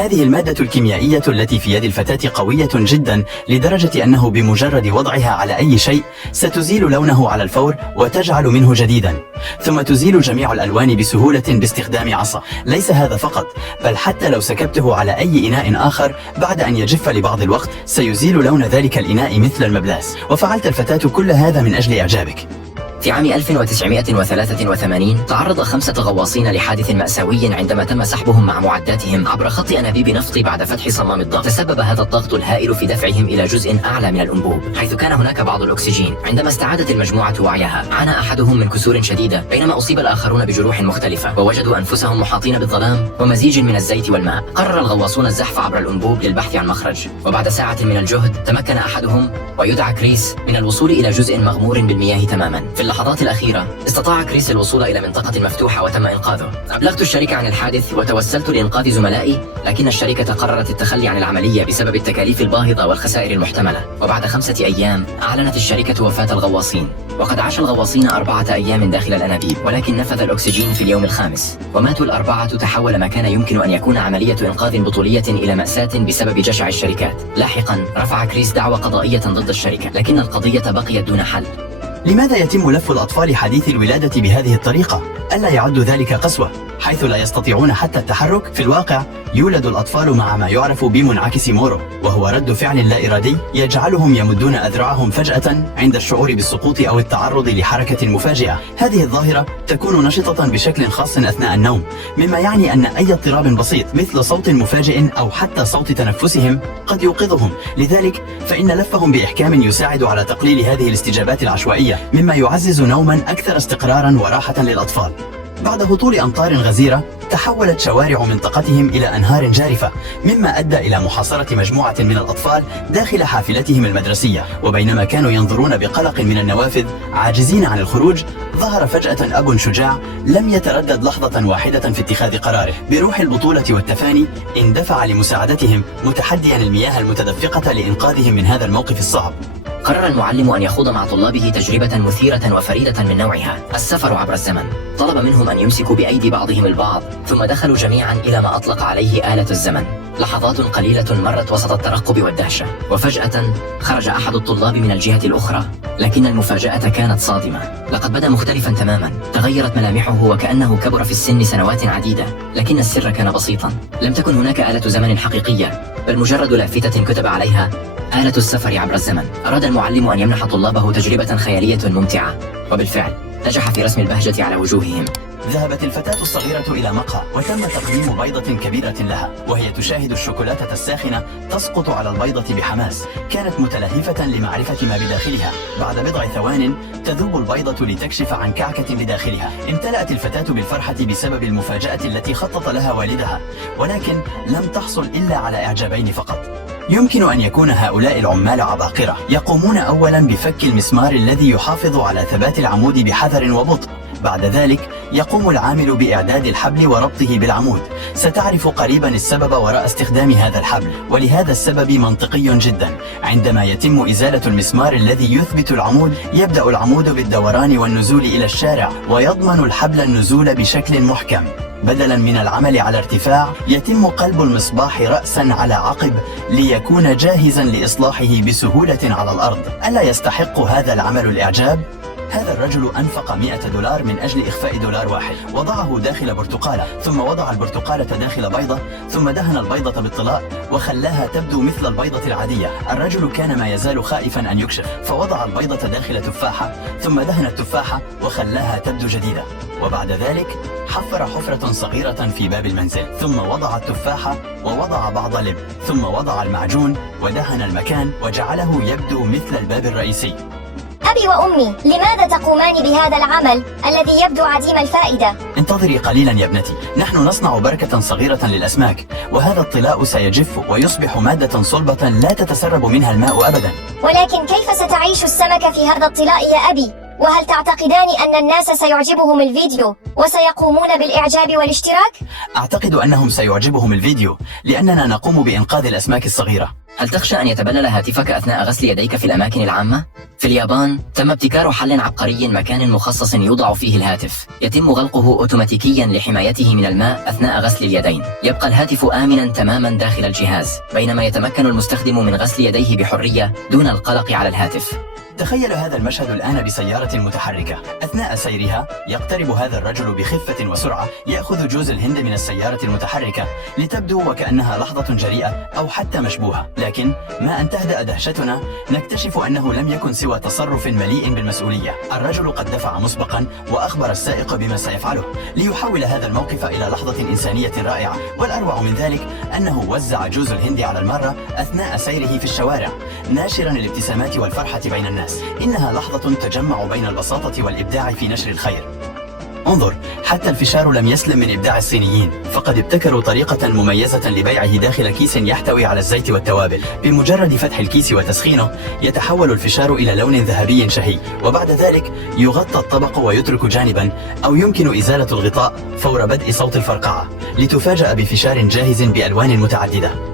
هذه المادة الكيميائية التي في يد الفتاة قوية جدا لدرجة أنه بمجرد وضعها على أي شيء ستزيل لونه على الفور وتجعل منه جديدا، ثم تزيل جميع الألوان بسهولة باستخدام عصا. ليس هذا فقط، بل حتى لو سكبته على أي إناء آخر بعد أن يجف لبعض الوقت سيزيل لون ذلك الإناء مثل المبلاس. وفعلت الفتاة كل هذا من أجل إعجابك. في عام 1983 تعرض 5 غواصين لحادث مأساوي عندما تم سحبهم مع معداتهم عبر خط أنابيب نفط بعد فتح صمام الضغط. تسبب هذا الضغط الهائل في دفعهم إلى جزء أعلى من الأنبوب، حيث كان هناك بعض الأكسجين. عندما استعادت المجموعة وعيها عانى أحدهم من كسور شديدة، بينما أصيب الآخرون بجروح مختلفة، ووجدوا أنفسهم محاطين بالظلام ومزيج من الزيت والماء. قرر الغواصون الزحف عبر الأنبوب للبحث عن مخرج، وبعد ساعة من الجهد تمكن أحدهم ويدعى كريس من الوصول إلى جزء مغمور بالمياه تماما. في اللحظات الأخيرة استطاع كريس الوصول إلى منطقة مفتوحة وتم إنقاذه. أبلغت الشركة عن الحادث وتوسلت لإنقاذ زملائي، لكن الشركة قررت التخلي عن العملية بسبب التكاليف الباهظة والخسائر المحتملة. وبعد 5 أيام أعلنت الشركة وفاة الغواصين، وقد عاش الغواصين 4 أيام داخل الأنابيب، ولكن نفذ الأكسجين في اليوم الخامس وماتوا ال4. تحول ما كان يمكن أن يكون عملية إنقاذ بطولية إلى مأساة بسبب جشع الشركات. لاحقا رفع كريس دعوى قضائية ضد الشركة، لكن القضية بقيت دون حل. لماذا يتم لف الأطفال حديث الولادة بهذه الطريقة؟ ألا يعد ذلك قسوة، حيث لا يستطيعون حتى التحرك؟ في الواقع يولد الأطفال مع ما يعرف بمنعكس مورو، وهو رد فعل لا إرادي يجعلهم يمدون أذرعهم فجأة عند الشعور بالسقوط أو التعرض لحركة مفاجئة. هذه الظاهرة تكون نشطة بشكل خاص أثناء النوم، مما يعني أن أي اضطراب بسيط مثل صوت مفاجئ أو حتى صوت تنفسهم قد يوقظهم. لذلك فإن لفهم بإحكام يساعد على تقليل هذه الاستجابات العشوائية، مما يعزز نوما أكثر استقرارا وراحة للأطفال. بعد هطول أمطار غزيرة تحولت شوارع منطقتهم إلى أنهار جارفة، مما أدى إلى محاصرة مجموعة من الأطفال داخل حافلتهم المدرسية. وبينما كانوا ينظرون بقلق من النوافذ عاجزين عن الخروج، ظهر فجأة أب شجاع لم يتردد لحظة واحدة في اتخاذ قراره. بروح البطولة والتفاني اندفع لمساعدتهم، متحديا المياه المتدفقة لإنقاذهم من هذا الموقف الصعب. قرر المعلم أن يخوض مع طلابه تجربة مثيرة وفريدة من نوعها، السفر عبر الزمن. طلب منهم أن يمسكوا بأيدي بعضهم البعض، ثم دخلوا جميعا إلى ما أطلق عليه آلة الزمن. لحظات قليلة مرت وسط الترقب والدهشة، وفجأة خرج أحد الطلاب من الجهة الأخرى، لكن المفاجأة كانت صادمة. لقد بدا مختلفا تماما، تغيرت ملامحه وكأنه كبر في السن سنوات عديدة. لكن السر كان بسيطا، لم تكن هناك آلة زمن حقيقية، بل مجرد لافتة كتب عليها آلة السفر عبر الزمن. أراد المعلم أن يمنح طلابه تجربة خيالية ممتعة، وبالفعل نجح في رسم البهجة على وجوههم. ذهبت الفتاة الصغيرة إلى مقهى وتم تقديم بيضة كبيرة لها، وهي تشاهد الشوكولاتة الساخنة تسقط على البيضة بحماس. كانت متلهفة لمعرفة ما بداخلها. بعد بضع ثوان تذوب البيضة لتكشف عن كعكة بداخلها. امتلأت الفتاة بالفرحة بسبب المفاجأة التي خطط لها والدها، ولكن لم تحصل إلا على إعجابين فقط. يمكن أن يكون هؤلاء العمال عباقرة يقومون أولا بفك المسمار الذي يحافظ على ثبات العمود بحذر وبطء. بعد ذلك يقوم العامل بإعداد الحبل وربطه بالعمود. ستعرف قريبا السبب وراء استخدام هذا الحبل، ولهذا السبب منطقي جدا. عندما يتم إزالة المسمار الذي يثبت العمود، يبدأ العمود بالدوران والنزول إلى الشارع، ويضمن الحبل النزول بشكل محكم. بدلا من العمل على ارتفاع، يتم قلب المصباح رأسا على عقب ليكون جاهزا لإصلاحه بسهولة على الأرض. ألا يستحق هذا العمل الإعجاب؟ هذا الرجل أنفق $100 من أجل إخفاء $1 واحد. وضعه داخل برتقالة، ثم وضع البرتقالة داخل بيضة، ثم دهن البيضة بالطلاء وخلاها تبدو مثل البيضة العادية. الرجل كان ما يزال خائفا أن يكشف، فوضع البيضة داخل تفاحة، ثم دهن التفاحة وخلاها تبدو جديدة. وبعد ذلك حفر حفرة صغيرة في باب المنزل، ثم وضع التفاحة ووضع بعض لب، ثم وضع المعجون ودهن المكان وجعله يبدو مثل الباب الرئيسي. أبي وأمي، لماذا تقومان بهذا العمل الذي يبدو عديم الفائدة؟ انتظري قليلا يا ابنتي، نحن نصنع بركة صغيرة للأسماك، وهذا الطلاء سيجف ويصبح مادة صلبة لا تتسرب منها الماء أبدا. ولكن كيف ستعيش السمكة في هذا الطلاء يا أبي؟ وهل تعتقدان أن الناس سيعجبهم الفيديو وسيقومون بالإعجاب والاشتراك؟ أعتقد أنهم سيعجبهم الفيديو، لأننا نقوم بإنقاذ الأسماك الصغيرة. هل تخشى أن يتبلل هاتفك أثناء غسل يديك في الأماكن العامة؟ في اليابان تم ابتكار حل عبقري، مكان مخصص يوضع فيه الهاتف يتم غلقه أوتوماتيكيا لحمايته من الماء أثناء غسل اليدين. يبقى الهاتف آمنا تماما داخل الجهاز، بينما يتمكن المستخدم من غسل يديه بحرية دون القلق على الهاتف. تخيل هذا المشهد الآن بسيارة متحركة. أثناء سيرها يقترب هذا الرجل بخفة وسرعة، يأخذ جوز الهند من السيارة المتحركة لتبدو وكأنها لحظة جريئة أو حتى مشبوهة. لكن ما أن تهدأ دهشتنا نكتشف أنه لم يكن سوى تصرف مليء بالمسؤولية. الرجل قد دفع مسبقا وأخبر السائق بما سيفعله ليحول هذا الموقف إلى لحظة إنسانية رائعة، والأروع من ذلك أنه وزع جوز الهند على المارة أثناء سيره في الشوارع، ناشرا الابتسامات والفرحة بين الناس. إنها لحظة تجمع بين البساطة والإبداع في نشر الخير. انظر، حتى الفشار لم يسلم من إبداع الصينيين، فقد ابتكروا طريقة مميزة لبيعه داخل كيس يحتوي على الزيت والتوابل. بمجرد فتح الكيس وتسخينه يتحول الفشار إلى لون ذهبي شهي، وبعد ذلك يغطى الطبق ويترك جانبا، أو يمكن إزالة الغطاء فور بدء صوت الفرقعة لتفاجأ بفشار جاهز بألوان متعددة.